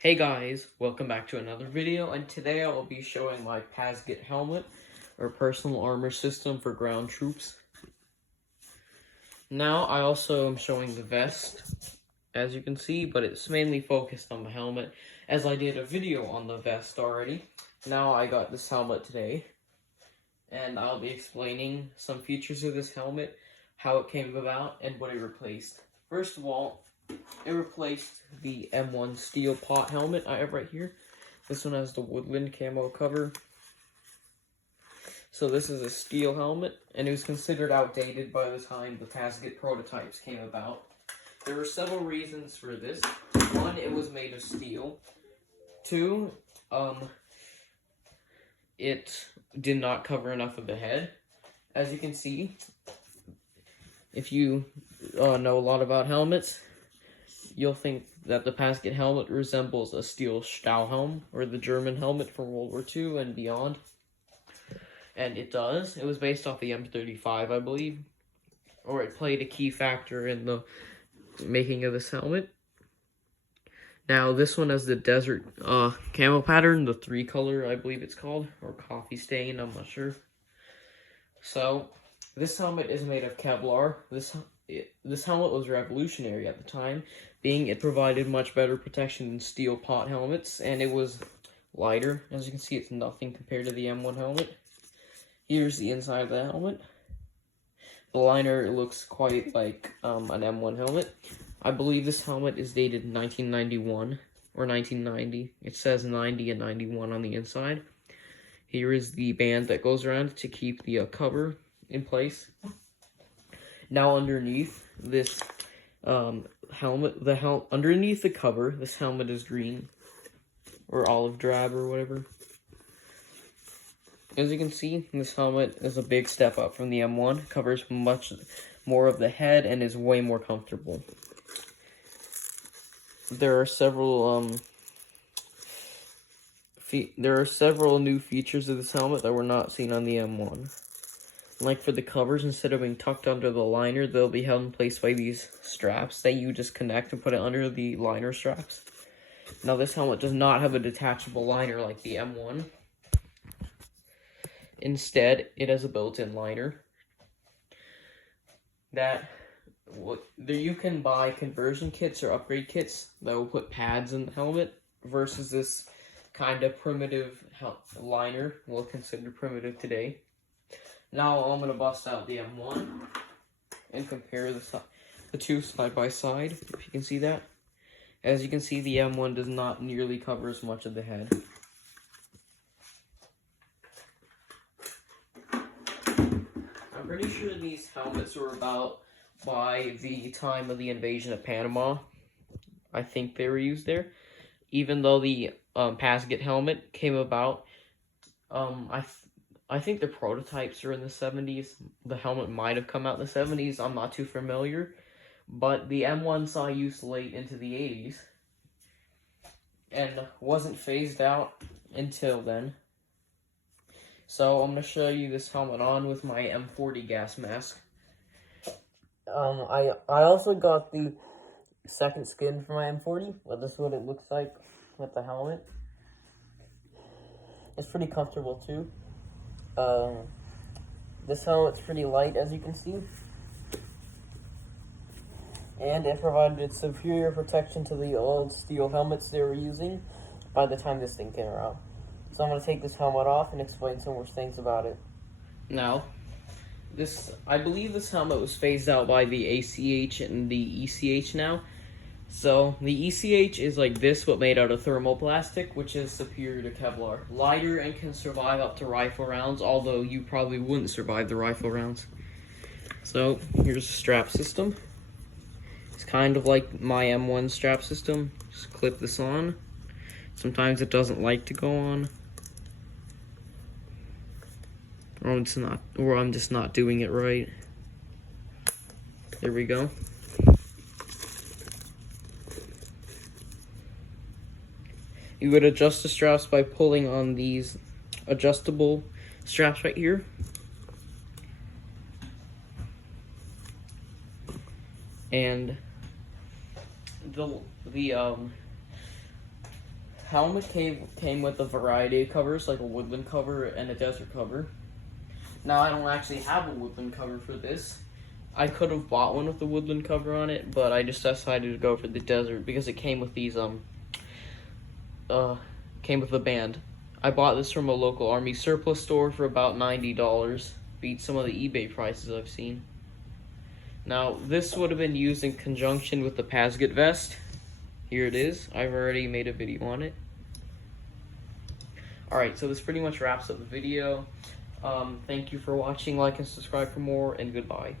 Hey guys, welcome back to another video, and today I will be showing my Pasgt helmet, or personal armor system for ground troops. Now I also am showing the vest, as you can see, but it's mainly focused on the helmet, as I did a video on the vest already. Now I got this helmet today, and I'll be explaining some features of this helmet, how it came about, and what it replaced. First of all, it replaced the M1 steel pot helmet I have right here. This one has the woodland camo cover. So this is a steel helmet, and it was considered outdated by the time the Pasgt prototypes came about. There were several reasons for this. One, it was made of steel. Two, it did not cover enough of the head. As you can see, if you know a lot about helmets, you'll think that the Pasgt helmet resembles a steel Stahlhelm, or the German helmet from World War II and beyond. And it does. It was based off the M35, I believe. Or it played a key factor in the making of this helmet. Now, this one has the desert camo pattern, the 3-color, I believe it's called, or coffee stain, I'm not sure. So, this helmet is made of Kevlar. This helmet was revolutionary at the time, being it provided much better protection than steel pot helmets, and it was lighter. As you can see, it's nothing compared to the M1 helmet. Here's the inside of the helmet. The liner looks quite like an M1 helmet. I believe this helmet is dated 1991 or 1990. It says 90 and 91 on the inside. Here is the band that goes around to keep the cover in place. Now underneath this helmet, underneath the cover, this helmet is green or olive drab or whatever. As you can see, this helmet is a big step up from the M1. Covers much more of the head and is way more comfortable. There are several new features of this helmet that were not seen on the M1. Like for the covers, instead of being tucked under the liner, they'll be held in place by these straps that you just connect and put it under the liner straps. Now this helmet does not have a detachable liner like the M1. Instead, it has a built-in liner. You can buy conversion kits or upgrade kits that will put pads in the helmet versus this kind of primitive liner, well considered primitive today. Now I'm going to bust out the M1 and compare the two side by side, if you can see that. As you can see, the M1 does not nearly cover as much of the head. I'm pretty sure these helmets were about by the time of the invasion of Panama. I think they were used there. Even though the Pasgt helmet came about, I think the prototypes are in the 70s. The helmet might have come out in the 70s. I'm not too familiar. But the M1 saw use late into the 80s. And wasn't phased out until then. So I'm going to show you this helmet on with my M40 gas mask. I also got the second skin for my M40. Well, this is what it looks like with the helmet. It's pretty comfortable too. This helmet's pretty light, as you can see. And it provided superior protection to the old steel helmets they were using by the time this thing came around. So I'm going to take this helmet off and explain some more things about it. Now, I believe this helmet was phased out by the ACH and the ECH now. So, the ECH is like this, but made out of thermoplastic, which is superior to Kevlar. Lighter and can survive up to rifle rounds, although you probably wouldn't survive the rifle rounds. So, here's the strap system. It's kind of like my M1 strap system. Just clip this on. Sometimes it doesn't like to go on. Or I'm just not doing it right. There we go. You would adjust the straps by pulling on these adjustable straps right here. And the helmet came with a variety of covers, like a woodland cover and a desert cover. Now, I don't actually have a woodland cover for this. I could have bought one with the woodland cover on it, but I just decided to go for the desert because it came with these, came with a band. I bought this from a local army surplus store for about $90. Beat some of the eBay prices I've seen. Now, this would have been used in conjunction with the Pasgt vest. Here it is. I've already made a video on it. Alright, so this pretty much wraps up the video. Thank you for watching. Like and subscribe for more, and goodbye.